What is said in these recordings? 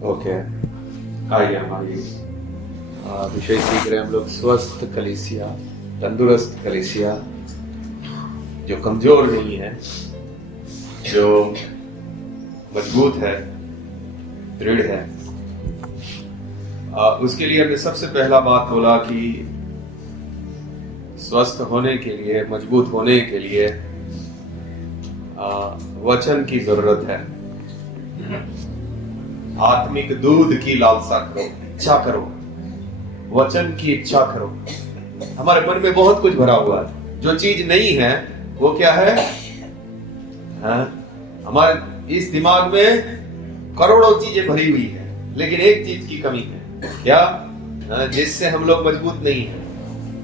Okay, आइए हमारी विषय सीख रहे हैं हम लोग स्वस्थ कलीसिया, तंदुरुस्त कलीसिया, जो कमजोर नहीं है, जो मजबूत है, दृढ़ है। उसके लिए हमने सबसे पहला बात बोला कि स्वस्थ होने के लिए, मजबूत होने के लिए वचन की जरूरत है। आत्मिक दूध की लालसा करो, इच्छा करो, वचन की इच्छा करो। हमारे मन में बहुत कुछ भरा हुआ है, जो चीज नहीं है वो क्या है? हमारे इस दिमाग में करोड़ों चीजें भरी हुई है, लेकिन एक चीज की कमी है। क्या? जिससे हम लोग मजबूत नहीं है,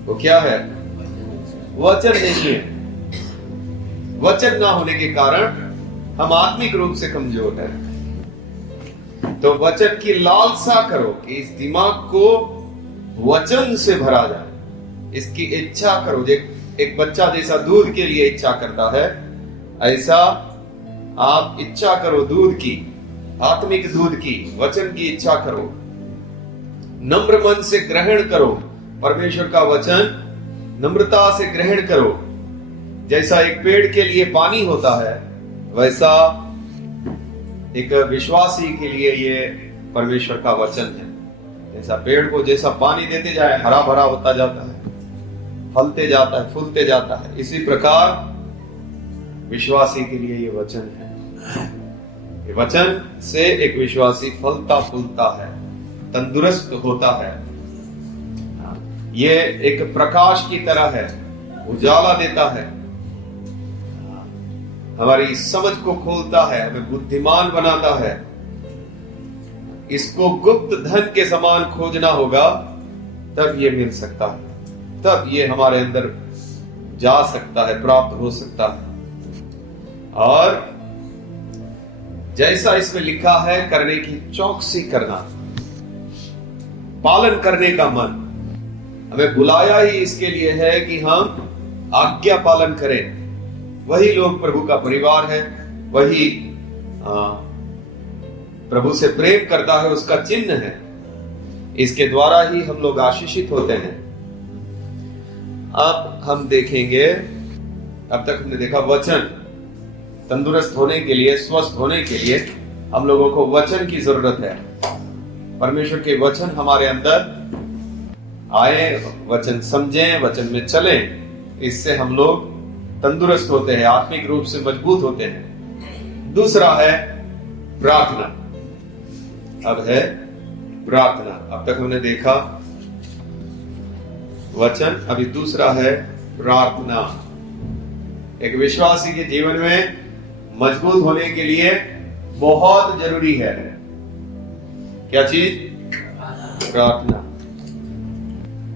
वो क्या है? वचन नहीं है। वचन ना होने के कारण हम आत्मिक रूप से कमजोर हैं। तो वचन की लालसा करो कि इस दिमाग को वचन से भरा जाए, इसकी इच्छा करो। एक बच्चा जैसा दूध के लिए इच्छा करता है, ऐसा आप इच्छा करो दूध की, आत्मिक दूध की, वचन की इच्छा करो। नम्र मन से ग्रहण करो परमेश्वर का वचन, नम्रता से ग्रहण करो। जैसा एक पेड़ के लिए पानी होता है, वैसा एक विश्वासी के लिए ये परमेश्वर का वचन है। जैसा पेड़ को जैसा पानी देते जाए, हरा भरा होता जाता है, फलते जाता है, फूलते जाता है, इसी प्रकार विश्वासी के लिए ये वचन है। ये वचन से एक विश्वासी फलता फूलता है, तंदुरुस्त होता है। ये एक प्रकाश की तरह है, उजाला देता है, हमारी समझ को खोलता है, हमें बुद्धिमान बनाता है। इसको गुप्त धन के समान खोजना होगा, तब ये मिल सकता है, तब ये हमारे अंदर जा सकता है, प्राप्त हो सकता है। और जैसा इसमें लिखा है, करने की चौकसी करना, पालन करने का मन। हमें बुलाया ही इसके लिए है कि हम आज्ञा पालन करें। वही लोग प्रभु का परिवार है, वही प्रभु से प्रेम करता है, उसका चिन्ह है। इसके द्वारा ही हम लोग आशीषित होते हैं। अब हम देखेंगे, अब तक हमने देखा वचन, तंदुरुस्त होने के लिए, स्वस्थ होने के लिए हम लोगों को वचन की जरूरत है। परमेश्वर के वचन हमारे अंदर आए, वचन समझें, वचन में चलें। इससे हम लोग तंदुरुस्त होते हैं, आत्मिक रूप से मजबूत होते हैं। दूसरा है प्रार्थना। अब है प्रार्थना। अब तक हमने देखा वचन, अभी दूसरा है प्रार्थना। एक विश्वासी के जीवन में मजबूत होने के लिए बहुत जरूरी है क्या चीज? प्रार्थना।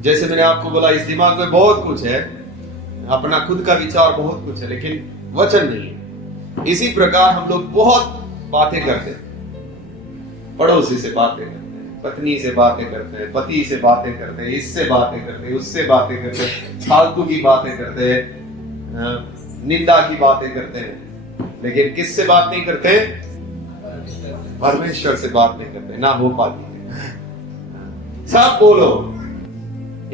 जैसे मैंने आपको बोला, इस दिमाग में बहुत कुछ है, अपना खुद का विचार बहुत कुछ है, लेकिन वचन नहीं है। इसी प्रकार हम लोग बहुत बातें करते हैं, पड़ोसी से बातें करते हैं, पत्नी से बातें करते हैं, पति से बातें करते हैं, इससे बातें करते हैं, उससे बातें करते हैं, फालतू की बातें करते हैं, निंदा की बातें करते हैं, लेकिन किससे बात नहीं करते? परमेश्वर से बात नहीं करते, ना हो पाती है। सब बोलो,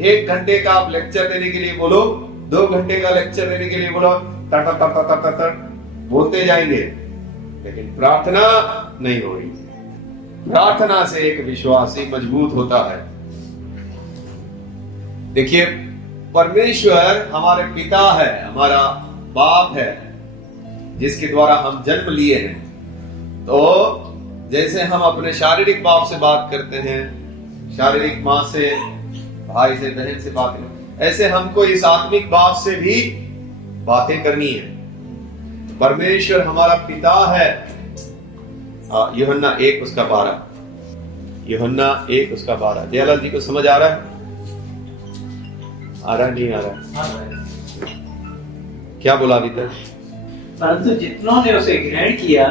1 घंटे का आप लेक्चर देने के लिए बोलो, 2 घंटे का लेक्चर देने के लिए बोलो, टर टर टर टर टर बोलते जाएंगे, लेकिन प्रार्थना नहीं हो रही। प्रार्थना से एक विश्वासी मजबूत होता है। देखिए, परमेश्वर हमारे पिता है, हमारा बाप है, जिसके द्वारा हम जन्म लिए हैं। तो जैसे हम अपने शारीरिक बाप से बात करते हैं, शारीरिक माँ से, भाई से, बहन से बात करते हैं, ऐसे हमको इस आत्मिक बाप से भी बातें करनी है। परमेश्वर हमारा पिता है। यूहन्ना 1 उसका 12, यूहन्ना 1 उसका 12। जयलाल जी को समझ आ रहा है? आ रहा नहीं आ रहा? क्या बोला अभी तक? परंतु जितनों ने उसे ग्रहण किया,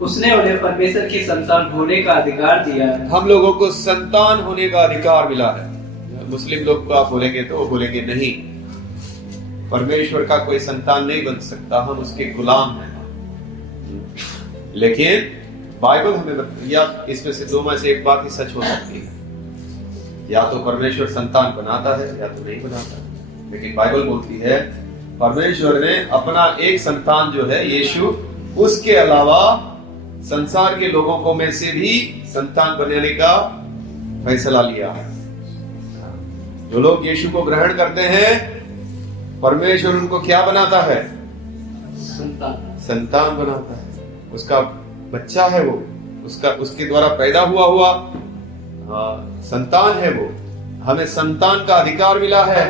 उसने उन्हें परमेश्वर की संतान होने का अधिकार दिया है। हम लोगों को संतान होने का अधिकार मिला है। मुस्लिम लोग को आप बोलेंगे तो वो बोलेंगे नहीं, परमेश्वर का कोई संतान नहीं बन सकता, हम उसके गुलाम हैं। लेकिन बाइबल हमें या इसमें से दो में से एक बात ही सच हो सकती है, या तो परमेश्वर संतान बनाता है या तो नहीं बनाता है। लेकिन बाइबल बोलती है परमेश्वर ने अपना एक संतान जो है यीशु, उसके अलावा संसार के लोगों को में से भी संतान बनाने का फैसला लिया है। जो लोग यीशु को ग्रहण करते हैं, परमेश्वर उनको क्या बनाता है? संतान बनाता है। उसका बच्चा है वो, उसके द्वारा पैदा हुआ संतान है वो। हमें संतान का अधिकार मिला है।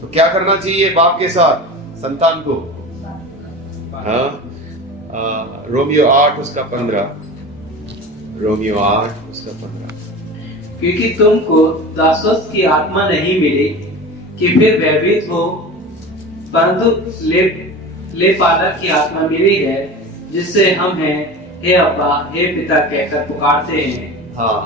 तो क्या करना चाहिए बाप के साथ संतान को? रोमियो 8 उसका 15, रोमियो 8 उसका 15। क्योंकि तुमको दासत्व की आत्मा नहीं मिली कि फिर भयभीत हो, परंतु ले पालक की आत्मा मिली है, जिससे हम हैं हे अब्बा हे पिता कहकर पुकारते हैं। हाँ,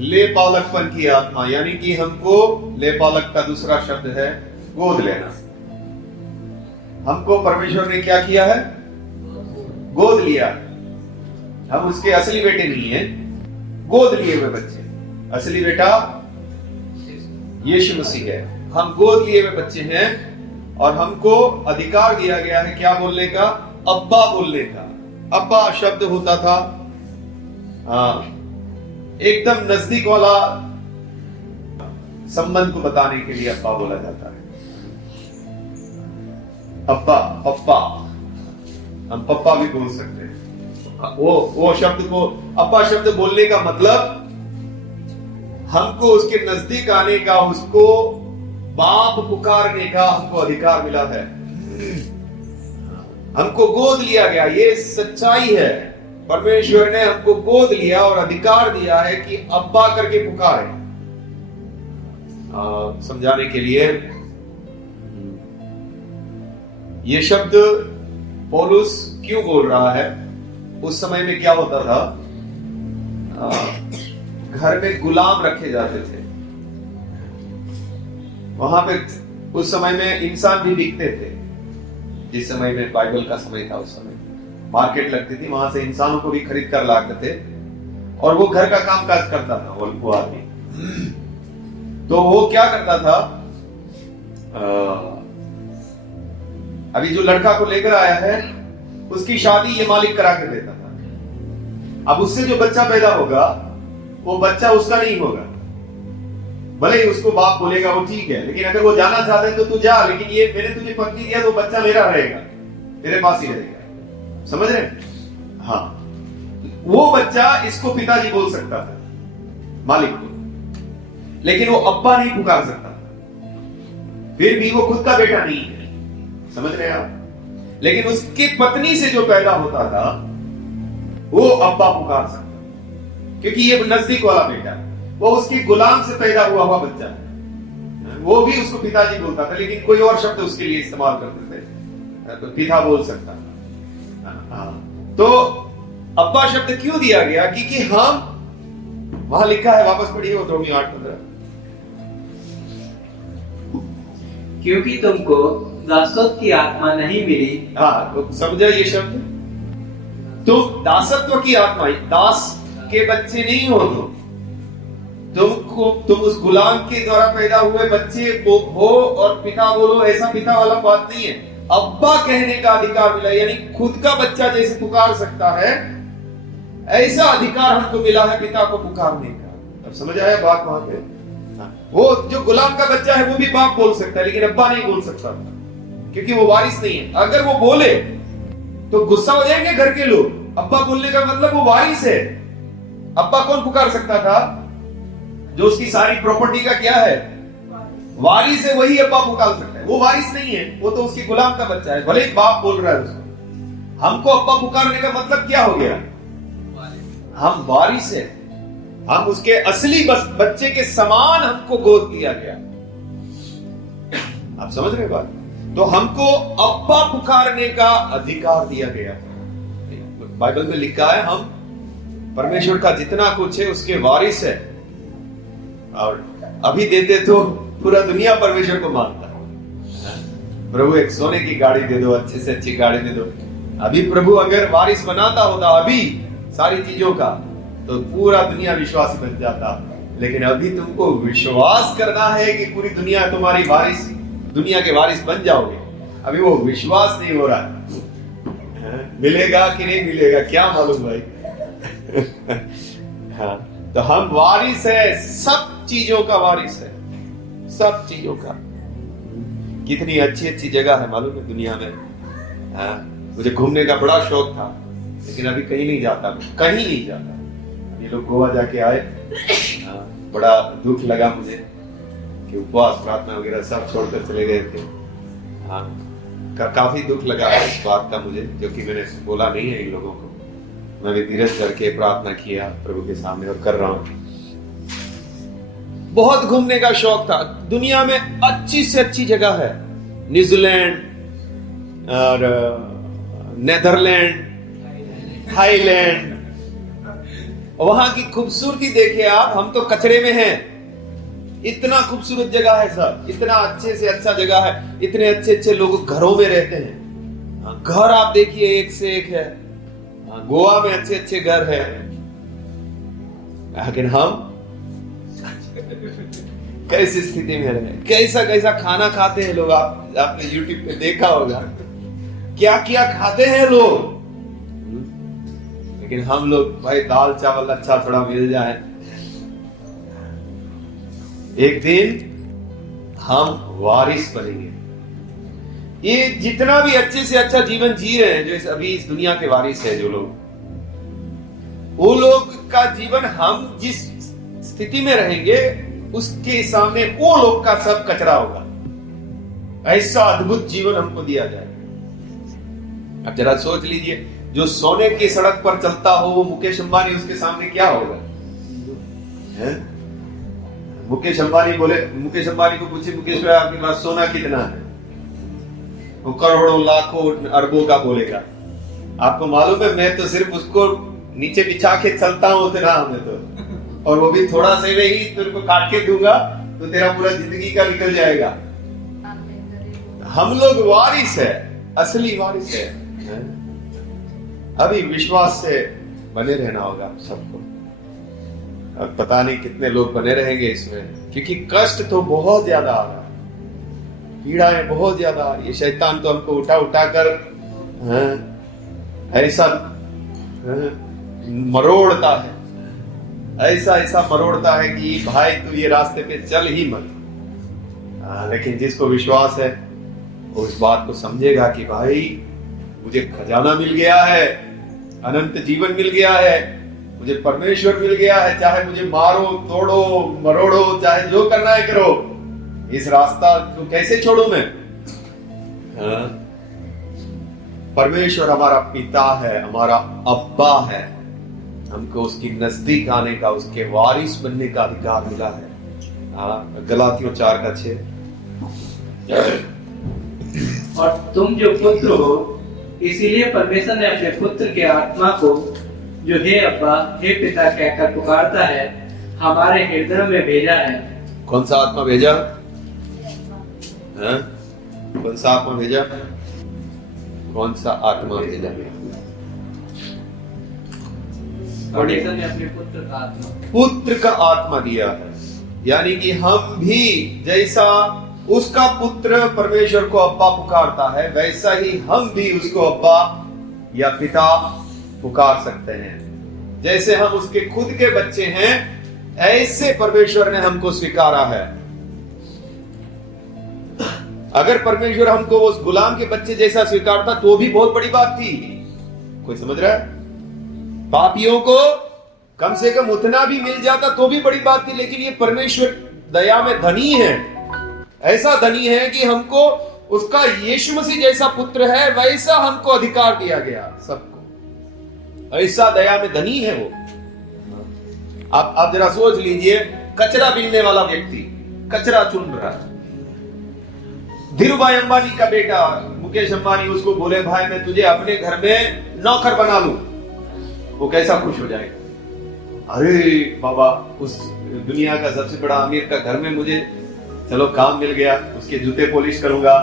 ले पालकपन की आत्मा, यानी कि हमको ले पालक का दूसरा शब्द है गोद लेना। हमको परमेश्वर ने क्या किया है? गोद लिया। हम उसके असली बेटे नहीं हैं, गोद लिए हुए बच्चे। असली बेटा यीशु मसीह है, हम गोद लिए हुए बच्चे हैं। और हमको अधिकार दिया गया है क्या बोलने का? अब्बा बोलने का। अब्बा शब्द होता था एकदम नजदीक वाला संबंध को बताने के लिए अब्बा बोला जाता है। अब्बा, पप्पा, हम पप्पा भी बोल सकते हैं। वो शब्द को, अब्बा शब्द बोलने का मतलब हमको उसके नजदीक आने का, उसको बाप पुकारने का हमको अधिकार मिला है। हमको गोद लिया गया, ये सच्चाई है। परमेश्वर ने हमको गोद लिया और अधिकार दिया है कि अब्बा करके पुकारे। समझाने के लिए ये शब्द पौलुस क्यों बोल रहा है? उस समय में क्या होता था? घर में गुलाम रखे जाते थे। वहां पे उस समय में इंसान भी बिकते थे। जिस समय में बाइबल का समय था, उस समय मार्केट लगती थी, वहां से इंसानों को भी खरीद कर लाते थे और वो घर का काम काज करता था वो आदमी। तो वो क्या करता था? अभी जो लड़का को लेकर आया है उसकी शादी ये मालिक करा के देता था। अब उससे जो बच्चा पैदा होगा वो बच्चा उसका नहीं होगा। भले ही उसको बाप बोलेगा वो ठीक है, लेकिन अगर वो जाना चाहते हैं तो तू जा, लेकिन ये मैंने तुझे पत्नी दिया तो बच्चा मेरा रहेगा, तेरे पास ही रहेगा। समझ रहे? हाँ, वो बच्चा इसको पिताजी बोल सकता था, मालिक को, लेकिन वो अब्बा नहीं पुकार सकता। फिर भी वो खुद का बेटा नहीं है। समझ रहे आप? लेकिन उसकी पत्नी से जो पैदा होता था वो अब्बा पुकार सकता, क्योंकि ये नजदीक वाला बेटा है। वो उसके गुलाम से पैदा हुआ बच्चा है। वो भी उसको पिताजी बोलता था, लेकिन कोई और शब्द उसके लिए इस्तेमाल करते थे, तो पिता बोल सकता था। तो अब्बा शब्द क्यों दिया गया? क्योंकि हम, वहां लिखा है, वापस पढ़िए वो रोमियो 8:15, क्योंकि तुमको दासत्व की आत्मा नहीं मिली। हाँ, तो समझा ये शब्द? तुम दासत्व की आत्मा, दास के बच्चे नहीं हो तुम उस गुलाम के द्वारा पैदा हुए बच्चे हो और पिता बोलो, ऐसा पिता वाला बात नहीं है। अब्बा कहने का अधिकार मिला, यानी खुद का बच्चा जैसे पुकार सकता है ऐसा अधिकार हमको मिला है पिता को पुकारने का। अब समझ आया बात? वहां पे वो जो गुलाम का बच्चा है वो भी बाप बोल सकता है, लेकिन अब्बा नहीं बोल सकता, क्योंकि वो वारिस नहीं है। अगर वो बोले तो गुस्सा हो जाएंगे घर के लोग। अब्बा बोलने का मतलब वो वारिस है। अब्बा कौन पुकार सकता था? जो उसकी सारी प्रॉपर्टी का क्या है, वारिस है, वही अब्बा पुकार सकता है। वो वारिस नहीं है, वो तो उसकी गुलाम का बच्चा है, भले ही बाप बोल रहा है उसको। हमको अब्बा पुकारने का मतलब क्या हो गया? हम वारिस है, हम उसके असली बच्चे के समान हमको गोद दिया गया। आप समझ रहे बात? तो हमको अब्बा पुकारने का अधिकार दिया गया। बाइबल में लिखा है हम परमेश्वर का जितना कुछ है उसके वारिस है। और अभी देते तो पूरा दुनिया परमेश्वर को मानता है। प्रभु एक सोने की गाड़ी दे दो, अच्छे से अच्छी गाड़ी दे दो, अभी प्रभु अगर वारिस बनाता होता अभी सारी चीजों का, तो पूरा दुनिया विश्वासी बन जाता। लेकिन अभी तुमको विश्वास करना है कि पूरी दुनिया तुम्हारी वारिस, दुनिया के वारिस बन जाओगे। अभी वो विश्वास नहीं हो रहा है। मिलेगा कि नहीं मिलेगा क्या मालूम भाई। हाँ, तो हम वारिस है, सब चीजों का वारिस है, सब चीजों का। कितनी अच्छी अच्छी जगह है मालूम है दुनिया में। हाँ, मुझे घूमने का बड़ा शौक था, लेकिन अभी कहीं नहीं जाता, कहीं नहीं जाता। ये लोग गोवा जाके आए, बड़ा दुख लगा मुझे कि उपवास प्रार्थना वगैरह सब छोड़कर चले गए थे। हाँ, काफी दुख लगा इस बात का मुझे, जो कि मैंने बोला नहीं है इन लोगों को। मैं भी धीरज करके प्रार्थना किया प्रभु के सामने और कर रहा हूं। बहुत घूमने का शौक था, दुनिया में अच्छी से अच्छी जगह है, न्यूजीलैंड और नेदरलैंड, थाईलैंड। वहां की खूबसूरती देखिए आप, हम तो कचरे में हैं। इतना खूबसूरत जगह है सर, इतना अच्छे से अच्छा जगह है, इतने अच्छे अच्छे लोग घरों में रहते हैं। घर आप देखिए एक से एक है। गोवा में अच्छे अच्छे घर है, लेकिन हम कैसी स्थिति में रहे, कैसा कैसा खाना खाते हैं लोग। आपने YouTube पे देखा होगा क्या क्या खाते हैं लोग। लेकिन हम लोग भाई दाल चावल अच्छा थोड़ा मिल जाए। एक दिन हम वारिस बनेंगे। ये जितना भी अच्छे से अच्छा जीवन जी रहे हैं, जो अभी इस दुनिया के वारिस है जो लोग, वो लोग का जीवन, हम जिस स्थिति में रहेंगे उसके सामने वो लोग का सब कचरा होगा। ऐसा अद्भुत जीवन हमको दिया जाए। अब जरा सोच लीजिए, जो सोने की सड़क पर चलता हो वो मुकेश अंबानी, उसके सामने क्या होगा? मुकेश अंबानी को पूछे, मुकेश भाई आपके पास सोना कितना है? वो करोड़ों लाखों अरबों का बोलेगा। आपको मालूम है, मैं तो सिर्फ उसको नीचे बिछा के चलता हूं उतना हमें तो, और वो भी थोड़ा से में ही तेरे को काट के दूंगा तो तेरा पूरा जिंदगी का निकल जाएगा। हम लोग वारिस है, असली वारिस है। अभी विश्वास से बने रहना होगा सबको। अब पता नहीं कितने लोग बने रहेंगे इसमें, क्योंकि कष्ट तो बहुत ज्यादा आ रहा है, पीड़ाएं बहुत ज्यादा आ रही है। शैतान तो हमको उठा उठा कर ऐसा मरोड़ता है, ऐसा ऐसा मरोड़ता है कि भाई तू ये रास्ते पे चल ही मत। लेकिन जिसको विश्वास है वो इस बात को समझेगा कि भाई मुझे खजाना मिल गया है, अनंत जीवन मिल गया है, मुझे परमेश्वर मिल गया है। चाहे मुझे मारो, तोड़ो, मरोड़ो, चाहे जो करना है करो, इस रास्ता को कैसे छोड़ू मैं? परमेश्वर हमारा पिता है, हमारा अब्बा है। हमको उसकी नजदीक आने का, उसके वारिस बनने का अधिकार मिला है। गलातियों 4:6। और तुम जो पुत्र हो, इसीलिए परमेश्वर ने अपने पुत्र के आत्मा को, जो हे अब्बा हे पिता कहकर पुकारता है, हमारे हृदय में भेजा है। कौन सा आत्मा भेजा? कौन सा आत्मा भेजा? कौन सा आत्मा भेजा? परमेश्वर ने अपने पुत्र का आत्मा दिया है। यानी कि हम भी जैसा उसका पुत्र परमेश्वर को अब्बा पुकारता है, वैसा ही हम भी उसको अब्बा या पिता पुकार सकते हैं। जैसे हम उसके खुद के बच्चे हैं, ऐसे परमेश्वर ने हमको स्वीकारा है। अगर परमेश्वर हमको उस गुलाम के बच्चे जैसा स्वीकारता तो भी बहुत बड़ी बात थी। कोई समझ रहा है? पापियों को कम से कम उतना भी मिल जाता तो भी बड़ी बात थी। लेकिन ये परमेश्वर दया में धनी है, ऐसा धनी है कि हमको उसका यीशु मसीह जैसा पुत्र है वैसा हमको अधिकार दिया गया सबको। ऐसा दया में धनी है वो। आप जरा सोच लीजिए, कचरा बीनने वाला व्यक्ति कचरा चुन रहा है। धीरूभाई अंबानी का बेटा मुकेश अंबानी उसको बोले, भाई मैं तुझे अपने घर में नौकर बना लूं, वो कैसा खुश हो जाएगा? अरे बाबा, उस दुनिया का सबसे बड़ा अमीर का घर में मुझे चलो काम मिल गया, उसके जूते पॉलिश करूंगा,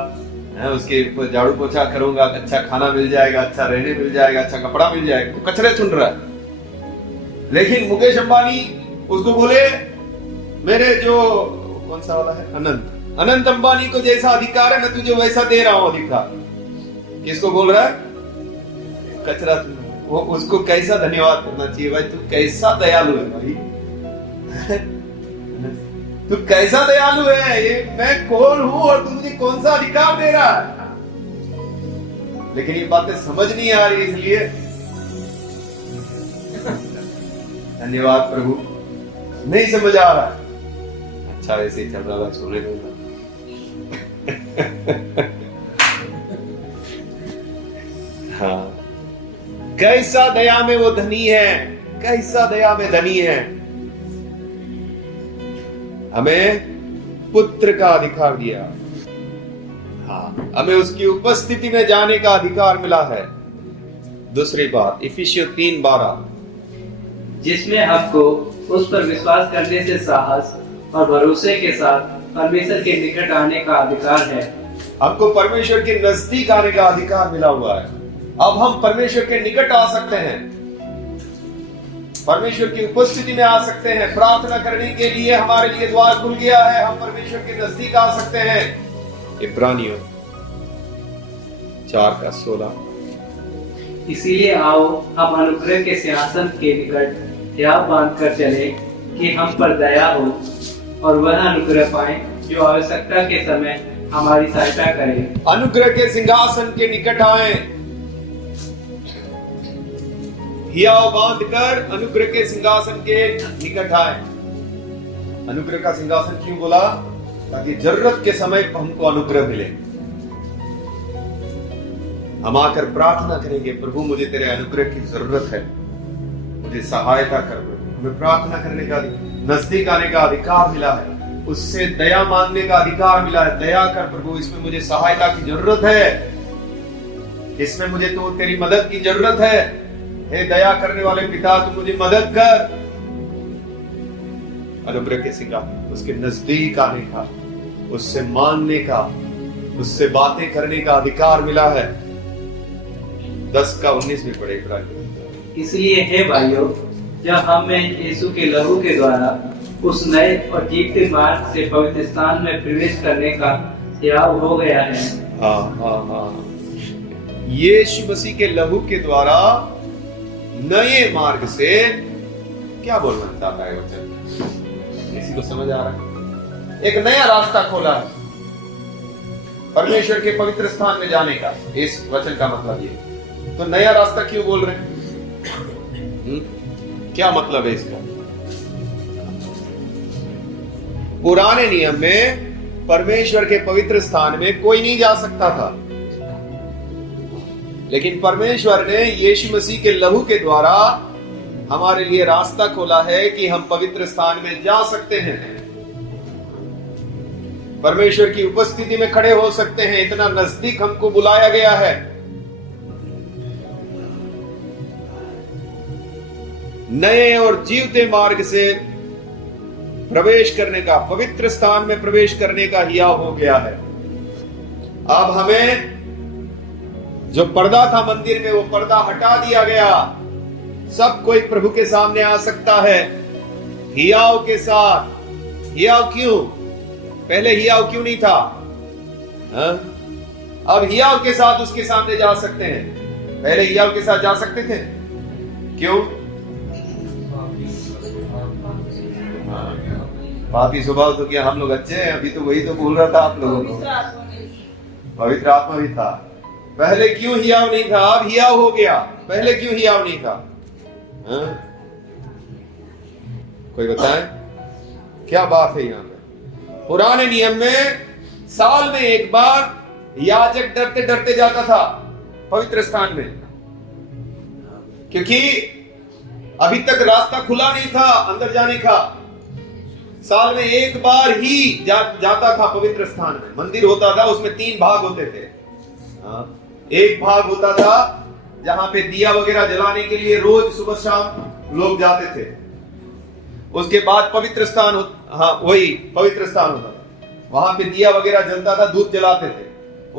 उसके ऊपर झाड़ू पोछा करूंगा, अच्छा खाना मिल जाएगा, अच्छा रहने मिल जाएगा, अच्छा कपड़ा मिल जाएगा, तो कचरे चुन रहा है। लेकिन मुकेश अंबानी उसको बोले मेरे जो कौन सा वाला है अनंत अंबानी को जैसा अधिकार है मैं तुझे वैसा दे रहा हूं अधिकार। किसको बोल रहा है? कचरा चुन। वो उसको कैसा धन्यवाद करना चाहिए भाई, तू कैसा दयालु है भाई तू कैसा दयालु है, ये मैं कौन हूं और तू मुझे कौन सा अधिकार दे रहा है। लेकिन ये बातें समझ नहीं आ रही, इसलिए धन्यवाद प्रभु, नहीं समझ आ रहा। अच्छा वैसे ही चल रहा था, छोड़ने दूंगा। हाँ, कैसा दया में वो धनी है, कैसा दया में धनी है। हमें पुत्र का अधिकार दिया, हाँ, हमें उसकी उपस्थिति में जाने का अधिकार मिला है। दूसरी बात इफिसियों 3:12, जिसमें हमको उस पर विश्वास करने से साहस और भरोसे के साथ परमेश्वर के निकट आने का अधिकार है। हमको परमेश्वर के नजदीक आने का अधिकार मिला हुआ है। अब हम परमेश्वर के निकट आ सकते हैं, परमेश्वर की उपस्थिति में आ सकते हैं। प्रार्थना करने के लिए हमारे लिए द्वार खुल गया है, हम परमेश्वर के नजदीक आ सकते हैं। इब्रानियों 4:16, इसीलिए आओ हम अनुग्रह के सिंहासन के निकट ध्यान बांध कर चले कि हम पर दया हो और वह अनुग्रह पाए जो आवश्यकता के समय हमारी सहायता करे। अनुग्रह के सिंहासन के निकट आए, हियाव बांध कर अनुग्रह के सिंहासन के निकट आए। अनुग्रह का सिंहासन क्यों बोला? ताकि जरूरत के समय हमको अनुग्रह मिले। हम आकर प्रार्थना करेंगे, प्रभु मुझे तेरे अनुग्रह की जरूरत है, मुझे सहायता कर। हमें प्रार्थना करने का, नजदीक आने का अधिकार मिला है, उससे दया मांगने का अधिकार मिला है। दया कर प्रभु, इसमें मुझे सहायता की जरूरत है, इसमें मुझे तो तेरी मदद की जरूरत है। हे दया करने वाले पिता, तू मुझे मदद कर। अनुग्रह के सिंहासन, उसके नजदीक आने का, उससे मांगने का, उससे बातें करने का अधिकार मिला है। 10:19 में पढ़े इब्रानियों। इसलिए हे भाइयों, जब हम में यीशु के लहू के द्वारा उस नए और जीवते मार्ग से पवित्र स्थान में प्रवेश करने का त्याग हो गया है। हाँ, यीशु मसीह के लहू के द्वारा नए मार्ग से, क्या बोलना चाहता है वचन? किसी को समझ आ रहा है? एक नया रास्ता खोला है परमेश्वर के पवित्र स्थान में जाने का। इस वचन का मतलब ये। तो नया रास्ता क्यों बोल रहे हैं? क्या मतलब है इसका? पुराने नियम में परमेश्वर के पवित्र स्थान में कोई नहीं जा सकता था, लेकिन परमेश्वर ने यीशु मसीह के लहू के द्वारा हमारे लिए रास्ता खोला है कि हम पवित्र स्थान में जा सकते हैं, परमेश्वर की उपस्थिति में खड़े हो सकते हैं। इतना नजदीक हमको बुलाया गया है। नए और जीवते मार्ग से प्रवेश करने का, पवित्र स्थान में प्रवेश करने का हियाव हो गया है। अब हमें जो पर्दा था मंदिर में, वो पर्दा हटा दिया गया। सब कोई प्रभु के सामने आ सकता है हियाव के साथ। हियाव क्यों? पहले हियाव क्यों नहीं था? अब हियाव के साथ उसके सामने जा सकते हैं। पहले हियाव के साथ जा सकते थे, क्यों? पापी स्वभाव तो क्या हम लोग अच्छे हैं? अभी तो वही तो बोल रहा था आप लोगों को, पवित्र आत्मा भी था। पहले क्यों हियाव नहीं था? अब हियाव हो गया। पहले क्यों हियाव नहीं था? कोई बताए क्या बात है यहाँ पे? पुराने नियम में साल में एक बार याजक डरते डरते जाता था पवित्र स्थान में, क्योंकि अभी तक रास्ता खुला नहीं था अंदर जाने का। साल में एक बार ही जाता था पवित्र स्थान में। मंदिर होता था, उसमें 3 भाग होते थे। एक भाग होता था जहां पे दिया वगैरह जलाने के लिए रोज सुबह शाम लोग जाते थे। उसके बाद पवित्र स्थान, वही पवित्र स्थान होता था, वहां पे दिया वगैरह जलता था, धूप जलाते थे।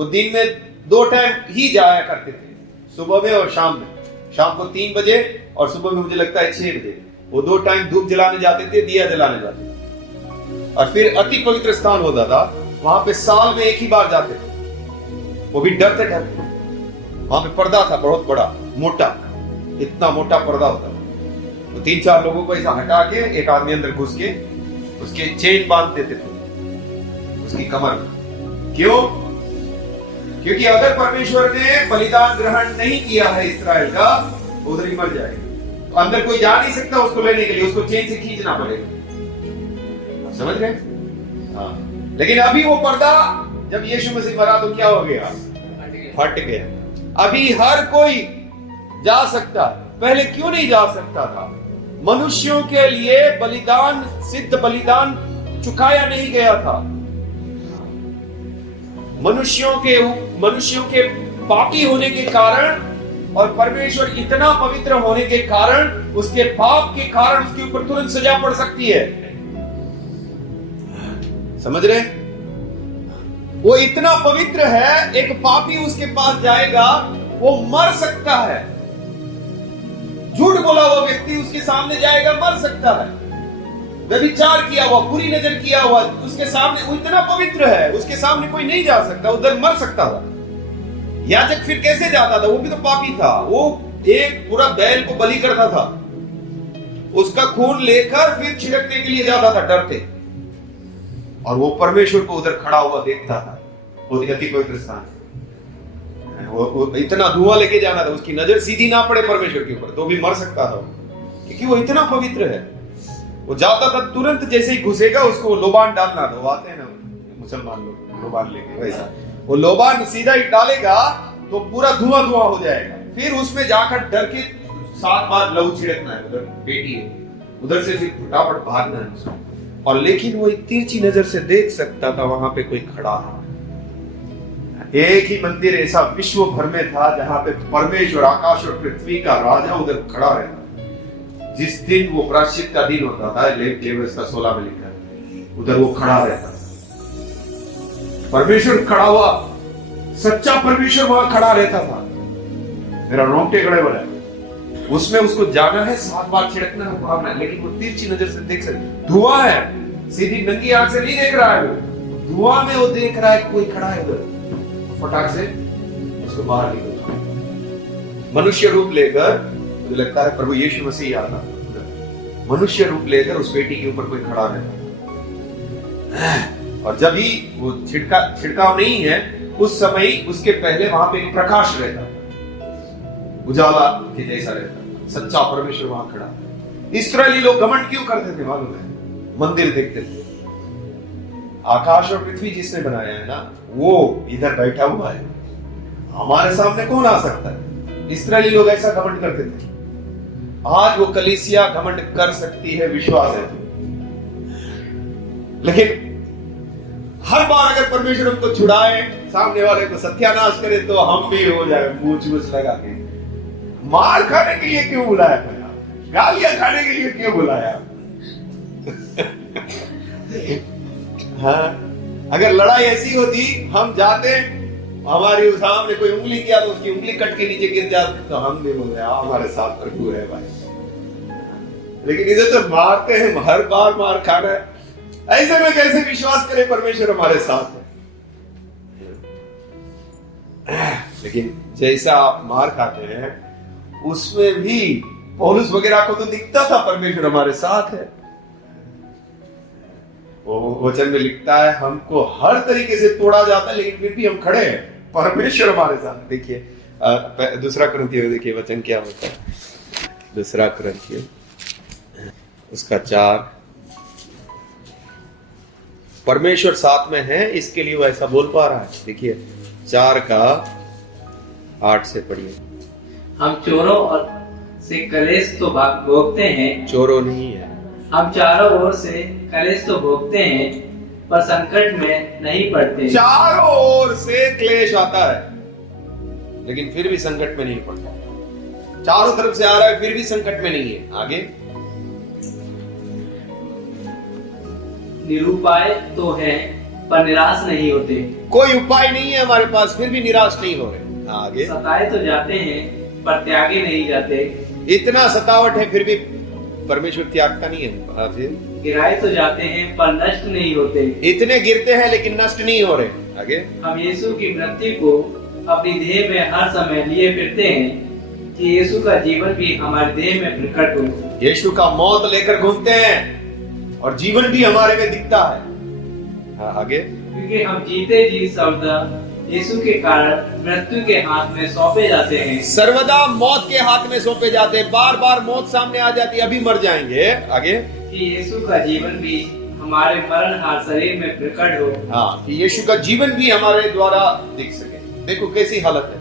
वो दिन में 2 टाइम ही जाया करते थे, सुबह में और शाम में। शाम को 3 बजे और सुबह में मुझे लगता है 6 बजे। वो 2 टाइम धूप जलाने जाते थे, दिया जलाने जाते थे। और फिर अति पवित्र स्थान होता था, वहां पे साल में एक ही बार जाते थे, वो भी डरते डरते। वहां पे पर्दा था बहुत बड़ा, मोटा, इतना मोटा पर्दा होता था। तो 3-4 लोगों को ऐसा हटा के एक आदमी अंदर घुस के उसके चेन बांध देते थे उसकी कमर में। क्यों? क्योंकि अगर परमेश्वर ने बलिदान ग्रहण नहीं किया है इस्राएल का, उधर ही मर जाएगा। तो अंदर कोई जा नहीं सकता उसको लेने के लिए, उसको चेन से खींचना पड़ेगा। समझ गए? हाँ। लेकिन अभी वो पर्दा जब यीशु मसीह मरा तो क्या हो गया? फट गया। अभी हर कोई जा सकता, पहले क्यों नहीं जा सकता था? मनुष्यों के लिए बलिदान, सिद्ध बलिदान चुकाया नहीं गया था। मनुष्यों के पापी होने के कारण और परमेश्वर इतना पवित्र होने के कारण, उसके पाप के कारण उसके ऊपर तुरंत सजा पड़ सकती है। समझ रहे? वो इतना पवित्र है, एक पापी उसके पास जाएगा वो मर सकता है। झूठ बोला हुआ व्यक्ति उसके सामने जाएगा, मर सकता है। व्यभिचार किया हुआ, बुरी नजर किया हुआ, उसके सामने, वो इतना पवित्र है, उसके सामने कोई नहीं जा सकता, उधर मर सकता था। याजक फिर कैसे जाता था? वो भी तो पापी था। वो एक पूरा बैल को बलि करता था, उसका खून लेकर फिर छिड़कने के लिए जाता था डरते, और वो परमेश्वर को उधर खड़ा हुआ देखता था। वो अति पवित्र स्थान, वो इतना धुआं लेके जाना था, उसकी नजर सीधी ना पड़े परमेश्वर के ऊपर तो भी मर सकता था, क्योंकि वो इतना पवित्र है। वो जाता था, तुरंत जैसे ही घुसेगा उसको लोबान डालना था। वो आते हैं ना मुसलमान लोग लोबान लेके, वैसा वो लोबान सीधा ही डालेगा तो पूरा धुआं धुआं हो जाएगा। फिर उसमें जाकर डर के 7 बार लहू छिड़कना है, उधर बेटी है, उधर से फिर फटाफट भागना है उसको। और लेकिन वो एक तिरछी नजर से देख सकता था वहां पे कोई खड़ा है। एक ही मंदिर ऐसा विश्व भर में था जहां पे परमेश्वर, आकाश और पृथ्वी का राजा उधर खड़ा रहता। जिस दिन वो प्रायश्चित का दिन होता था, लेवियस्ता 16 में लिखा है, उधर वो खड़ा रहता। परमेश्वर खड़ा हुआ, सच्चा परमेश्वर वहां खड़ा रहता था। मेरा रोंगटे खड़े हो रहा है। उसमें उसको जाना है, 7 बार छिड़कना है, भागना है, लेकिन वो तिरछी नजर से देख सकते। धुआं है, सीधी नंगी आंख से नहीं देख रहा है, वो धुआं में वो देख रहा है कोई खड़ा है उधर। फटाक से उसको बाहर निकल। मनुष्य रूप लेकर, मुझे लगता है प्रभु यीशु मसीह आता, मनुष्य रूप लेकर उस बेटी के ऊपर कोई खड़ा रहता। और जब ही वो छिड़काव नहीं है, उस समय उसके पहले वहां पे एक प्रकाश रहता, उजाला के जैसा रहता, सच्चा परमेश्वर वहां खड़ा। इस्राएली लोग घमंड क्यों करते थे मालूम है? मंदिर देखते थे। आकाश और पृथ्वी जिसने बनाया है ना, वो इधर बैठा हुआ है, हमारे सामने कौन आ सकता है? इस्राएली लोग ऐसा घमंड करते थे। आज वो कलीसिया घमंड कर सकती है, विश्वास है। लेकिन हर बार अगर परमेश्वर हमको छुड़ाए, सामने वाले को सत्यानाश करे, तो हम भी हो जाए मूछ लगा के। मार खाने के लिए क्यों बुलाया? गालियां खाने के लिए क्यों बुलाया? हाँ, अगर लड़ाई ऐसी होती, हम जाते, हमारी सामने कोई उंगली किया तो उसकी उंगली कट के नीचे गिर जाती, तो हम भी बोलते हमारे साथ प्रभु है भाई। लेकिन इधर तो मारते हैं, हर बार मार खाना है। ऐसे में कैसे विश्वास करें परमेश्वर हमारे साथ है? लेकिन जैसा आप मार खाते हैं, उसमें भी पौलुस वगैरह को तो दिखता था परमेश्वर हमारे साथ है। वो वचन में लिखता है, हमको हर तरीके से तोड़ा जाता है, लेकिन फिर भी हम खड़े हैं, परमेश्वर हमारे साथ। देखिए दूसरा कुरिन्थियों, देखिए वचन क्या होता है। दूसरा कुरिन्थियों उसका 4, परमेश्वर साथ में है, इसके लिए वो ऐसा बोल पा रहा है। देखिए 4 का 8 से पढ़िए। हम चोरों और से कलेश तो भोगते हैं, चोरों नहीं है, हम चारों ओर से कलेश तो भोगते हैं, पर संकट में नहीं पड़ते। चारों ओर से क्लेश आता है, लेकिन फिर भी संकट में नहीं पड़ता। चारों तरफ से आ रहा है, फिर भी संकट में नहीं है। आगे, निरुपाय तो है, पर निराश नहीं होते। कोई उपाय नहीं है हमारे पास, फिर भी निराश नहीं हो रहे। आगे, सताए तो जाते हैं पर त्यागे नहीं जाते। इतना सतावट है फिर भी परमेश्वर त्यागता नहीं है। फिर गिराए तो जाते हैं पर नष्ट नहीं होते। इतने गिरते हैं लेकिन नष्ट नहीं हो रहे। आगे, हम यीशु की मृत्यु को अपनी देह में हर समय लिए फिरते हैं कि यीशु का जीवन भी हमारे देह में प्रकट हो। यीशु का मौत लेकर घूमते हैं और जीवन भी हमारे में दिखता है। आगे, क्योंकि हम जीते जी सर्वदा यीशु के कारण मृत्यु के हाथ में सौंपे जाते हैं। सर्वदा मौत के हाथ में सौंपे जाते हैं। बार बार मौत सामने आ जाती है, अभी मर जाएंगे। आगे, कि यीशु का जीवन भी हमारे मरणहार शरीर में प्रकट हो। हाँ, कि यीशु का जीवन भी हमारे द्वारा दिख सके। देखो कैसी हालत है।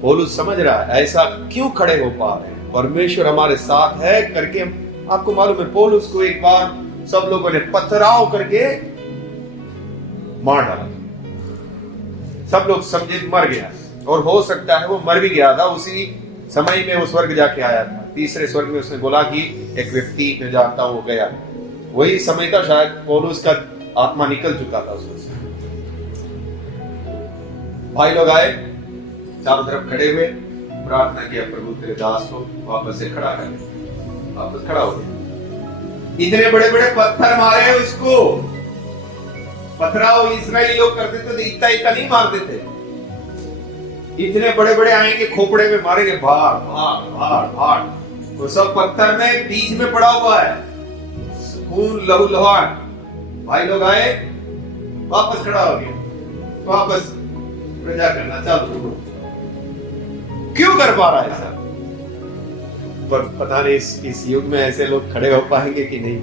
पौलुस समझ रहा है ऐसा क्यों खड़े हो पा रहे हैं, परमेश्वर हमारे साथ है करके। आपको मालूम है पौलुस को एक बार सब लोगों ने पथराव करके मार डाला। सब लोग समझे मर गया, और हो सकता है वो मर भी गया था। उसी समय में वो स्वर्ग जाके आया था। तीसरे स्वर्ग में उसने बोला कि एक व्यक्ति मैं जानता हूं वो गया। वही समय था शायद पौलुस का आत्मा निकल चुका था उससे। भाई लोग आए, चारों तरफ खड़े हुए, प्रार्थना किया प्रभु तेरे दास को वापस से खड़ा कर दे। वापस खड़ा हो गया। इतने बड़े बड़े पत्थर मारे उसको। पथराव इस्राएली लोग करते थे तो इतना इतना नहीं मारते थे। इतने बड़े बड़े आएंगे, खोपड़े में मारेंगे, भार भार भार भार। तो सब पत्थर में बीच में पड़ा हुआ है, खून लहू लुहान। भाई लोग आए, वापस खड़ा हो गया, वापस प्रजा करना चालू। क्यों कर पा रहा है ऐसा? पर पता नहीं इस युग में ऐसे लोग खड़े हो पाएंगे कि नहीं,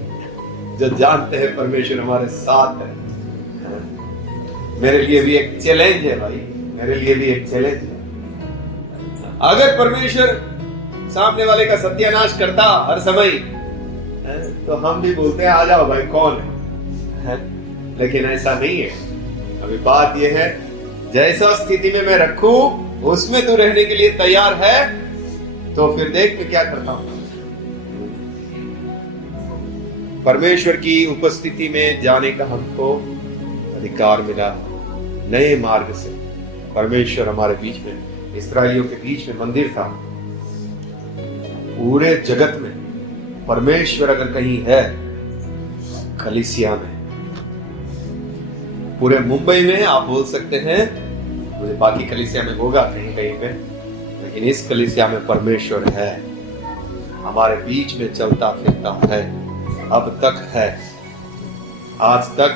जो जानते हैं परमेश्वर हमारे साथ है। मेरे लिए भी एक चैलेंज है भाई, मेरे लिए भी एक चैलेंज है। अगर परमेश्वर सामने वाले का सत्यानाश करता हर समय, तो हम भी बोलते हैं आ जाओ भाई, कौन है? लेकिन ऐसा नहीं है। अभी बात यह है, जैसा स्थिति में मैं रखूं उसमें तू रहने के लिए तैयार है, तो फिर देख मैं क्या करता हूं। परमेश्वर की उपस्थिति में जाने का हमको अधिकार मिला नए मार्ग से। परमेश्वर हमारे बीच में, इस्राएलियों के बीच में मंदिर था। पूरे जगत में परमेश्वर अगर कहीं है, कलीसिया में। पूरे मुंबई में आप बोल सकते हैं, मुझे बाकी कलीसिया में होगा कहीं कहीं पे, लेकिन इस कलीसिया में परमेश्वर है, हमारे बीच में चलता फिरता है, अब तक है, आज तक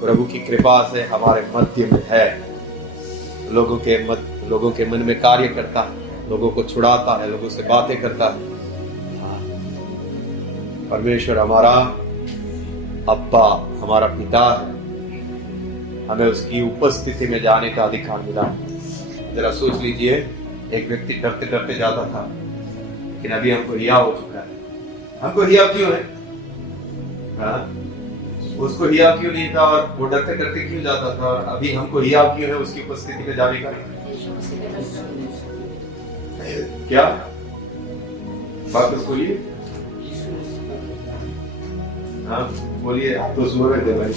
प्रभु की कृपा से हमारे मध्य में है। लोगों के मन में कार्य करता है, लोगों को छुड़ाता है, लोगों से बातें करता है। परमेश्वर हमारा अब्बा, हमारा पिता है। हमें उसकी उपस्थिति में जाने का अधिकार मिला। जरा सोच लीजिए, एक व्यक्ति डरते डरते जाता था, लेकिन अभी हमको हियाव हो चुका है। हमको हियाव क्यों है? उसको हियाव क्यों नहीं था और वो डरते डरते क्यों जाता था? अभी हमको हियाव क्यों है उसकी उपस्थिति में जाने का? क्या बात बोलिए? हाँ बोलिए, आप तो सो रहे थे भाई।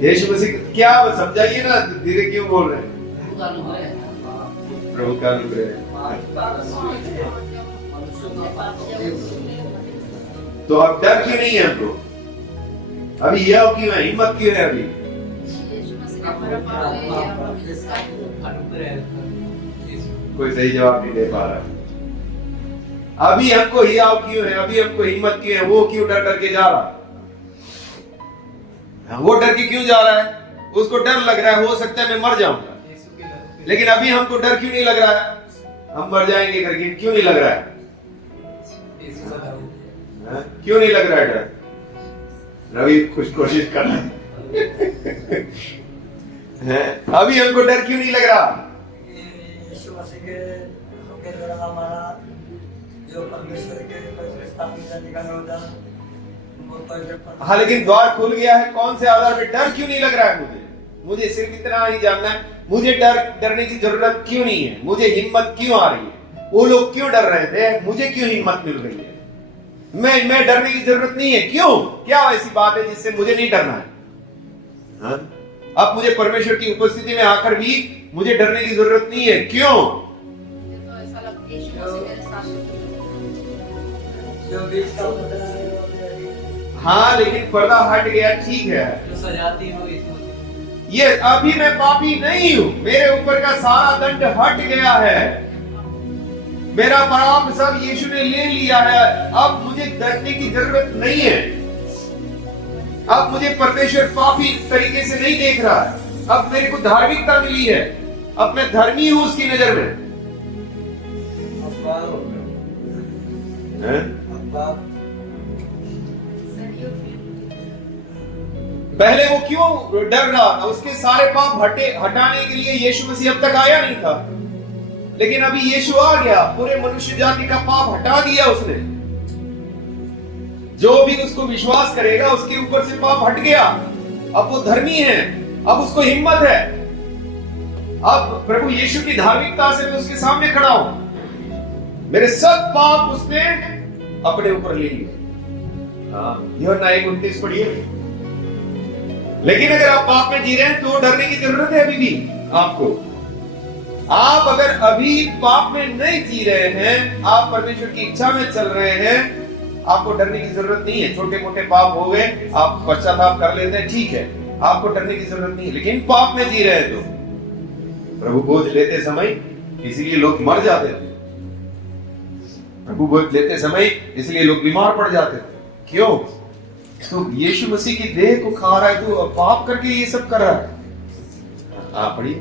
यीशु मसीह क्या समझाइए ना, धीरे क्यों बोल रहे हैं? प्रभु का अनुग्रह। तो अब डर क्यों नहीं है हमको? अभी यह क्यों है, हिम्मत क्यों है? अभी कोई सही जवाब नहीं दे पा रहा। अभी हमको हियाव क्यों है? अभी हमको हिम्मत क्यों है? वो क्यों डर डर के जा रहा? वो डर के क्यों जा रहा है? उसको डर लग रहा है, हो सकता है मैं मर जाऊंगा, लेकिन अभी हमको डर क्यों नहीं लग रहा है? हम मर जाएंगे करके क्यों नहीं लग रहा है? क्यों नहीं लग रहा है डर? रवि कुछ कोशिश कर रहा है। अभी हमको डर क्यों नहीं लग रहा? यीशु मसीह के द्वारा हमारा जो परमेश्वर के हाँ, लेकिन द्वार खुल गया है। कौन से आधार पे? डर क्यों नहीं लग रहा है मुझे सिर्फ इतना ही जानना है, मुझे डरने की जरूरत क्यों नहीं है? मुझे हिम्मत क्यों आ रही है? वो लोग क्यों डर रहे थे, मुझे क्यों हिम्मत मिल रही है? मैं डरने की जरूरत नहीं है। क्यों? क्या ऐसी बात है जिससे मुझे नहीं डरना है? हाँ? अब मुझे परमेश्वर की उपस्थिति में आकर भी मुझे डरने की जरूरत नहीं है। क्यों? जो बीच का पर्दा है वो अभी हाँ, लेकिन पर्दा हट गया, ठीक है। जो सजाती हो इसमें ये अभी मैं पापी नहीं हूं, मेरे ऊपर का सारा दंड हट गया है, मेरा पाप सब यीशु ने ले लिया है। अब मुझे डरने की जरूरत नहीं है। अब मुझे परमेश्वर पापी तरीके से नहीं देख रहा है। अब मेरे को धार्मिकता मिली है। अब मैं धर्मी हूं उसकी नजर में। अब्बा हो गए। हैं? अब्बा पहले वो क्यों डर रहा था? उसके सारे पाप हटाने के लिए यीशु मसीह अब तक आया नहीं था, लेकिन अभी यीशु आ गया, पूरे मनुष्य जाति का पाप हटा दिया उसने। जो भी उसको विश्वास करेगा उसके ऊपर से पाप हट गया। अब वो धर्मी है, अब उसको हिम्मत है। अब प्रभु यीशु की धार्मिकता से मैं उसके सामने खड़ा हूं। मेरे सब पाप उसने अपने ऊपर ले लिए। यूहन्ना 1:29 पढ़िए। लेकिन अगर आप पाप में जी रहे हैं तो डरने की जरूरत है अभी भी आपको। आप अगर अभी पाप में नहीं जी रहे हैं, आप परमेश्वर की इच्छा में चल रहे हैं, आपको डरने की जरूरत नहीं है। छोटे मोटे पाप हो गए, आप पश्चाताप कर लेते हैं, ठीक है, आपको डरने की जरूरत नहीं है। लेकिन पाप में जी रहे हैं तो प्रभु बोझ लेते समय इसीलिए लोग मर जाते थे। प्रभु बोझ लेते समय इसलिए लोग बीमार पड़ जाते थे। क्यों? तो यीशु मसीह की देह को खा रहा है, तो पाप करके ये सब कर रहा है। आप पढ़िए।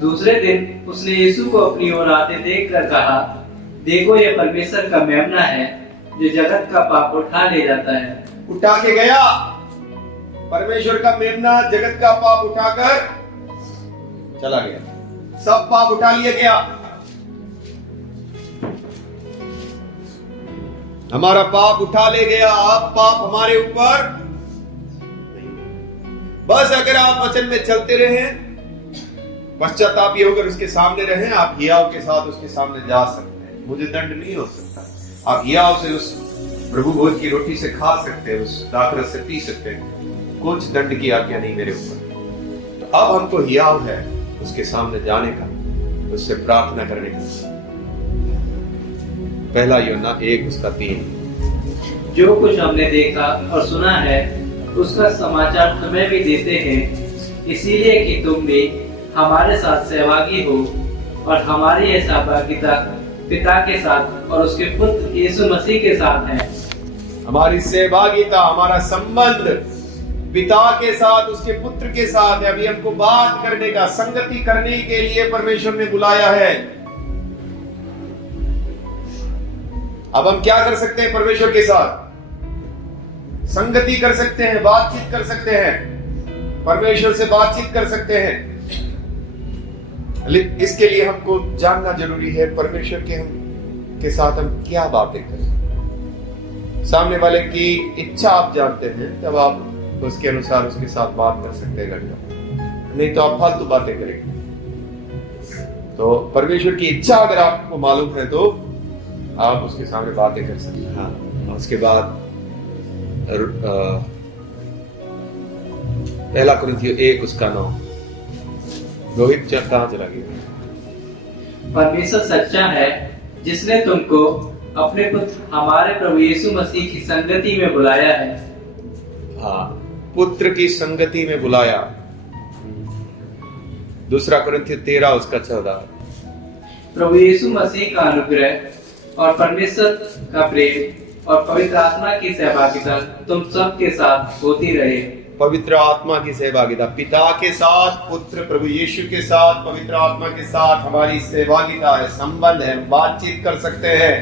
दूसरे दिन उसने यीशु को अपनी ओर आते देखकर कहा, देखो ये परमेश्वर का मेमना है जो जगत का पाप उठा ले जाता है। उठा के गया परमेश्वर का मेमना, जगत का पाप उठाकर चला गया। सब पाप उठा लिया गया। हमारा पाप उठा ले गया। अब पाप हमारे ऊपर नहीं। बस अगर आप वचन में चलते रहे, पश्चातापी होकर उसके सामने रहे, आप हियाव के साथ उसके सामने जा सकते हैं। मुझे दंड नहीं हो सकता। आप हियाव से उस प्रभु भोज की रोटी से खा सकते हैं, उस दाखरस से पी सकते हैं। कुछ दंड की आज्ञा नहीं मेरे ऊपर। तो अब हमको हियाव है उसके सामने जाने का, उससे प्रार्थना करने का। पहला यूहन्ना 1:3। जो कुछ हमने देखा और सुना है उसका समाचार तुम्हें भी देते हैं, इसीलिए कि तुम भी हमारे साथ सहभागी हो, और हमारी यह सहभागिता पिता के साथ और उसके पुत्र यीशु मसीह के साथ है। हमारी सहभागिता, हमारा संबंध पिता के साथ, उसके पुत्र के साथ है। अभी हमको बात करने का, संगति करने के लिए परमेश्वर ने बुलाया है। अब हम क्या कर सकते हैं? परमेश्वर के साथ संगति कर सकते हैं, बातचीत कर सकते हैं, परमेश्वर से बातचीत कर सकते हैं। इसके लिए हमको जानना जरूरी है परमेश्वर के साथ हम क्या बातें करें। सामने वाले की इच्छा आप जानते हैं, तब आप उसके अनुसार उसके साथ बात कर सकते हैं घंटा, नहीं तो आप फालतू बातें करेंगे। तो परमेश्वर की इच्छा अगर आपको मालूम है तो आप उसके सामने बातें कर सकते हैं। हाँ, उसके बाद पहला कुरिन्थियों 1:9। रोहित कहाँ चला गया? परमेश्वर सच्चा है जिसने तुमको अपने पुत्र हमारे प्रभु यीशु मसीह की संगति में बुलाया है। हाँ, पुत्र की संगति में बुलाया। दूसरा कुरिन्थियों 13:14। प्रभु यीशु मसीह का अनुग्रह और परमेश्वर का प्रेम और पवित्र आत्मा की सहभागिता तुम सब के साथ होती रहे। पवित्र आत्मा की सहभागिता, पिता के साथ, पुत्र प्रभु यीशु के साथ, पवित्र आत्मा के साथ हमारी सहभागिता है, संबंध है। बातचीत कर सकते हैं,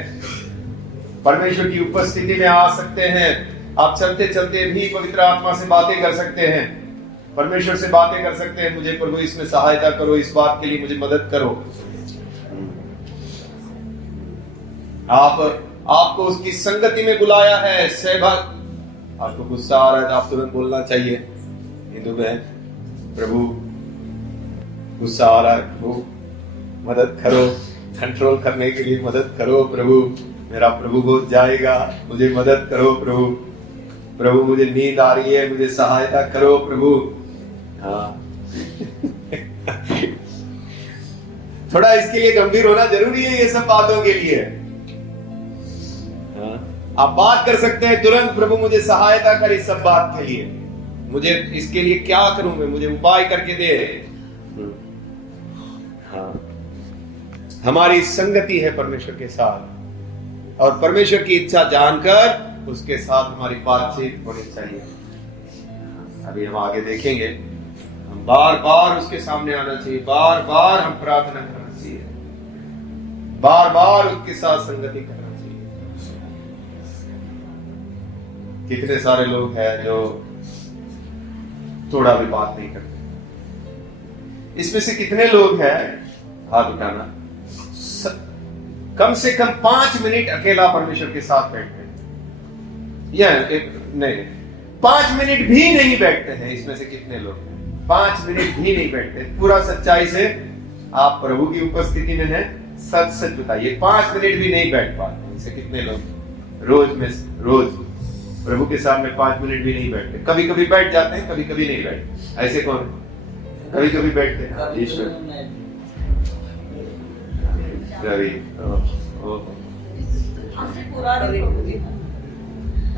परमेश्वर की उपस्थिति में आ सकते हैं। आप चलते चलते भी पवित्र आत्मा से बातें कर सकते हैं, परमेश्वर से बातें कर सकते हैं। मुझे प्रभु इसमें सहायता करो, इस बात के लिए मुझे मदद करो। आपको उसकी संगति में बुलाया है, सहभाग। आपको गुस्सा आ रहा है तो आप तुरंत बोलना चाहिए हिंदू में, प्रभु गुस्सा आ रहा है, प्रभु मदद करो, कंट्रोल करने के लिए मदद करो प्रभु। मेरा प्रभु गोद जाएगा, मुझे मदद करो प्रभु, प्रभु मुझे नींद आ रही है, मुझे सहायता करो प्रभु। हाँ थोड़ा इसके लिए गंभीर होना जरूरी है, ये सब बातों के लिए। हाँ? आप बात कर सकते हैं तुरंत, प्रभु मुझे सहायता कर इस सब बात के लिए, मुझे इसके लिए क्या करूं मैं, मुझे उपाय करके दे। हाँ हमारी संगति है परमेश्वर के साथ, और परमेश्वर की इच्छा जानकर उसके साथ हमारी बातचीत होनी चाहिए। अभी हम आगे देखेंगे, हम बार बार उसके सामने आना चाहिए, बार बार हम प्रार्थना करना चाहिए, बार बार उसके साथ संगति करना चाहिए। कितने सारे लोग हैं जो थोड़ा भी बात नहीं करते। इसमें से कितने लोग हैं, हाथ उठाना, कम से कम 5 मिनट अकेला परमेश्वर के साथ बैठते हैं, या नहीं 5 मिनट भी नहीं बैठते हैं। इसमें से कितने लोग हैं 5 मिनट भी नहीं बैठते? पूरा सच्चाई से आप प्रभु की उपस्थिति में हैं, सच सच बताइए, 5 मिनट भी नहीं बैठ पाते। इससे कितने लोग रोज प्रभु के सामने 5 मिनट भी नहीं बैठते? कभी कभी बैठ जाते हैं, कभी कभी नहीं बैठते। ऐसे कौन? कभी कभी बैठते हैं। ईश्वर रवि,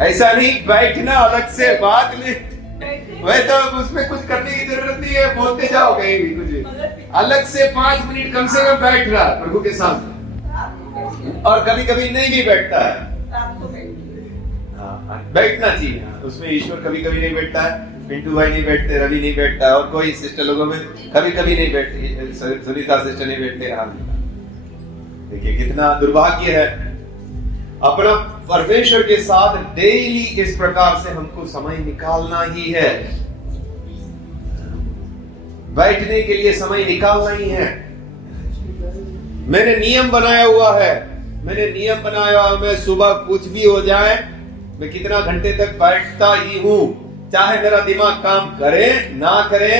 ऐसा नहीं, बैठना अलग से बात नहीं, वह तो उसमें कुछ करने की जरूरत नहीं है, बोलते जाओ कहीं भी कुछ। अलग से 5 मिनट कम से कम बैठ रहा प्रभु के सामने, और कभी कभी नहीं भी बैठता है। बैठना चाहिए, उसमें ईश्वर कभी कभी नहीं बैठता है, पिंटू भाई नहीं बैठते, रवि नहीं बैठता है, और कोई सिस्टर लोगों में कभी कभी नहीं बैठती, सुनीता सिस्टर नहीं बैठते। देखिए कितना दुर्भाग्य है। अपना परमेश्वर के साथ डेली इस प्रकार से हमको समय निकालना ही है, बैठने के लिए समय निकालना ही है। मैंने नियम बनाया हुआ है, मैं सुबह कुछ भी हो जाए, मैं कितना घंटे तक बैठता ही हूं, चाहे मेरा दिमाग काम करे ना करे।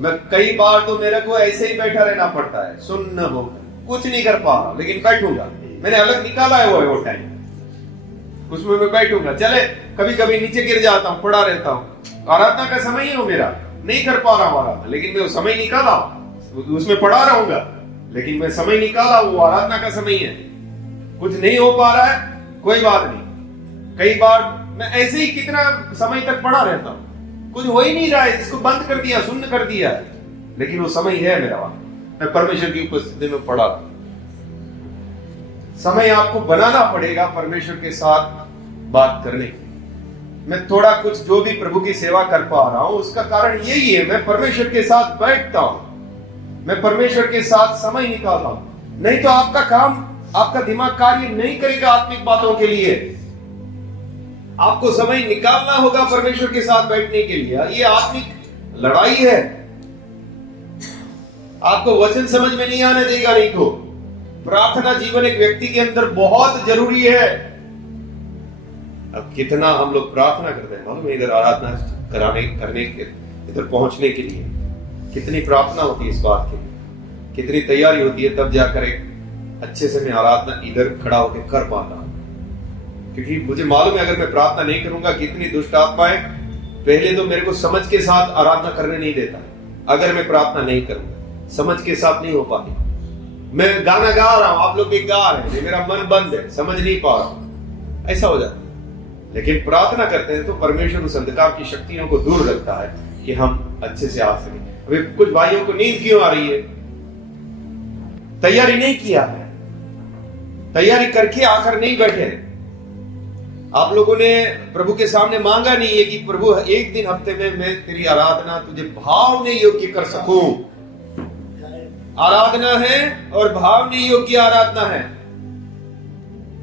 मैं कई बार तो मेरे को ऐसे ही बैठा रहना पड़ता है, सुन्न होकर, कुछ नहीं कर पा रहा, लेकिन बैठूंगा। मैंने अलग निकाला है वो टाइम, उसमें मैं बैठूंगा। चले कभी कभी नीचे गिर जाता हूँ, पड़ा रहता हूँ, आराधना का समय ही हो मेरा, नहीं कर पा रहा हूँ आराधना, लेकिन मैं वो समय निकाला, उसमें पड़ा रहूंगा, लेकिन मैं समय निकाला, वो आराधना का समय है। कुछ नहीं हो पा रहा है, कोई बात नहीं। कई बार मैं ऐसे ही कितना समय तक पड़ा रहता हूँ, कुछ हो ही नहीं रहा है, इसको बंद कर दिया, शून्य कर दिया, लेकिन वो समय है मेरा, वहां मैं परमेश्वर की उपस्थिति में पड़ा। समय आपको बनाना पड़ेगा परमेश्वर के साथ बात करने की। मैं थोड़ा कुछ जो भी प्रभु की सेवा कर पा रहा हूं, उसका कारण यही है, मैं परमेश्वर के साथ बैठता हूं, मैं परमेश्वर के साथ समय निकालता हूं। नहीं तो आपका काम, आपका दिमाग कार्य नहीं करेगा आत्मिक बातों के लिए। आपको समय निकालना होगा परमेश्वर के साथ बैठने के लिए। ये आत्मिक लड़ाई है, आपको वचन समझ में नहीं आने देगा। नहीं तो प्रार्थना जीवन एक व्यक्ति के अंदर बहुत जरूरी है। अब कितना हम लोग प्रार्थना करते हैं मालूम है, इधर आराधना करने के इधर पहुंचने के लिए कितनी प्रार्थना होती है, इस बात के लिए कितनी तैयारी होती है, तब जाकर एक अच्छे से मैं आराधना इधर खड़ा होकर कर पाता हूं। क्योंकि मुझे मालूम है, अगर मैं प्रार्थना नहीं करूंगा, कितनी दुष्ट आत्माएं पहले तो मेरे को समझ के साथ आराधना करने नहीं देता। अगर मैं प्रार्थना नहीं करूंगा, समझ के साथ नहीं हो पाती। मैं गाना गा रहा हूं, आप लोग भी गा रहे हैं, मेरा मन बंद है, समझ नहीं पा रहा हूं, ऐसा हो जाता है। लेकिन प्रार्थना करते हैं तो परमेश्वर उस अंधकार की शक्तियों को दूर रखता है कि हम अच्छे से आ सकें। अभी कुछ भाइयों को नींद क्यों आ रही है? तैयारी नहीं किया है, तैयारी करके आकर नहीं बैठे। आप लोगों ने प्रभु के सामने मांगा नहीं है कि प्रभु एक दिन हफ्ते में मैं तेरी आराधना तुझे भावने योग्य कर सकूं। आराधना है और भावने योग्य आराधना है।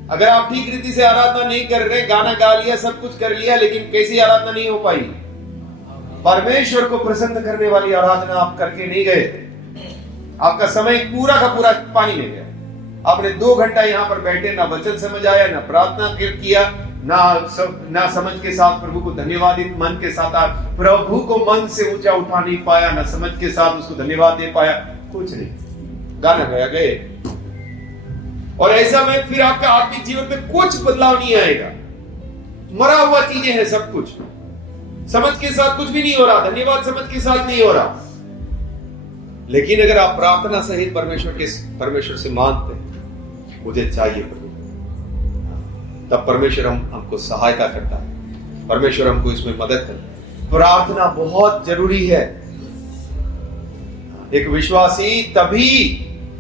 अगर आप ठीक रीति से आराधना नहीं कर रहे, गाना गा लिया, सब कुछ कर लिया, लेकिन कैसी आराधना नहीं हो पाई? परमेश्वर को प्रसन्न करने वाली आराधना आप करके नहीं गए, आपका समय पूरा का पूरा पानी में गया। आपने 2 घंटा यहाँ पर बैठे, ना वचन समझ आया, ना प्रार्थना किया, ना समझ के साथ प्रभु को धन्यवादित मन के साथ प्रभु को मन से ऊंचा उठा नहीं पाया, ना समझ के साथ उसको धन्यवाद दे पाया, कुछ नहीं। गाना गाया, गए, और ऐसा में फिर आपका आत्मिक जीवन में कुछ बदलाव नहीं आएगा। मरा हुआ चीजें हैं सब कुछ। समझ के साथ कुछ भी नहीं हो रहा, धन्यवाद समझ के साथ नहीं हो रहा। लेकिन अगर आप प्रार्थना सहित परमेश्वर से मांगते हैं, मुझे चाहिए प्रभु, तब परमेश्वर हमको सहायता करता है, परमेश्वर हमको इसमें मदद करता है। प्रार्थना बहुत जरूरी है। एक विश्वासी तभी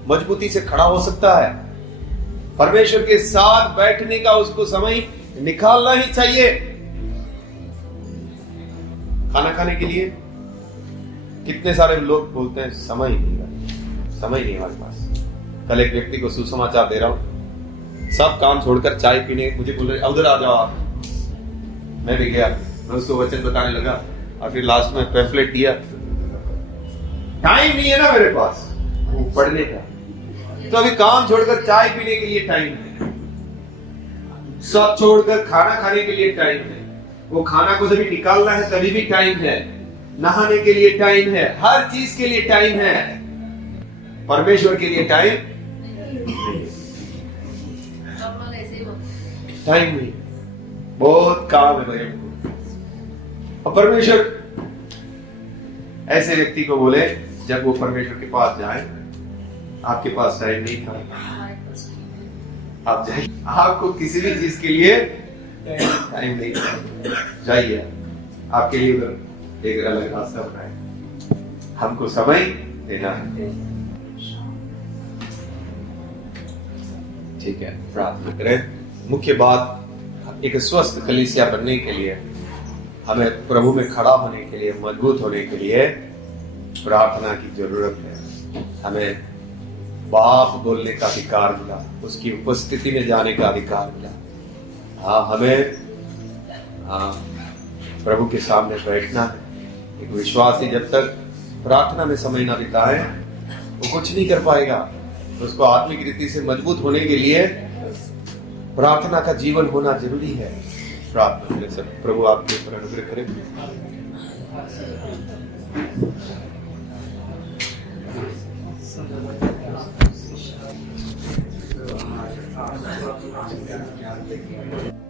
मजबूती से खड़ा हो सकता है। परमेश्वर के साथ बैठने का उसको समय निकालना ही चाहिए। खाना खाने के लिए कितने सारे लोग बोलते हैं समय नहीं, समय नहीं हमारे पास। कल एक व्यक्ति को सुसमाचार दे रहा हूं, सब काम छोड़कर चाय पीने मुझे बोल रहे उधर आ जाओ आप। मैं भी गया, मैं उसको वचन बताने लगा और फिर लास्ट में पैम्फलेट दिया। टाइम नहीं है ना मेरे पास पढ़ने का, तो अभी काम छोड़कर चाय पीने के लिए टाइम है, सब छोड़कर खाना खाने के लिए टाइम है, वो खाना को जब निकालना है तभी भी टाइम है, नहाने के लिए टाइम है, हर चीज के लिए टाइम है। परमेश्वर के लिए टाइम नहीं, बहुत काम है भाई हमको। और परमेश्वर ऐसे व्यक्ति को बोले, जब वो परमेश्वर के पास जाए, आपके पास टाइम नहीं था, आप जाइए, आपको किसी भी चीज के लिए टाइम नहीं था, जाइए, आपके लिए एक अलग रास्ता बनाए, हमको समय देना है। ठीक है, प्रार्थना करें। मुख्य बात, एक स्वस्थ कलीसिया बनने के लिए, हमें प्रभु में खड़ा होने के लिए, मजबूत होने के लिए प्रार्थना की जरूरत है। हमें बाप बोलने का अधिकार मिला, उसकी उपस्थिति में जाने का अधिकार मिला। हाँ, हमें प्रभु के सामने बैठना है। एक विश्वासी जब तक प्रार्थना में समय ना बिताए, वो कुछ नहीं कर पाएगा। उसको आत्मिक रीति से मजबूत होने के लिए प्रार्थना का जीवन होना जरूरी है। प्रार्थना में सब प्रभु आपके ऊपर अनुग्रह करें। Thank you.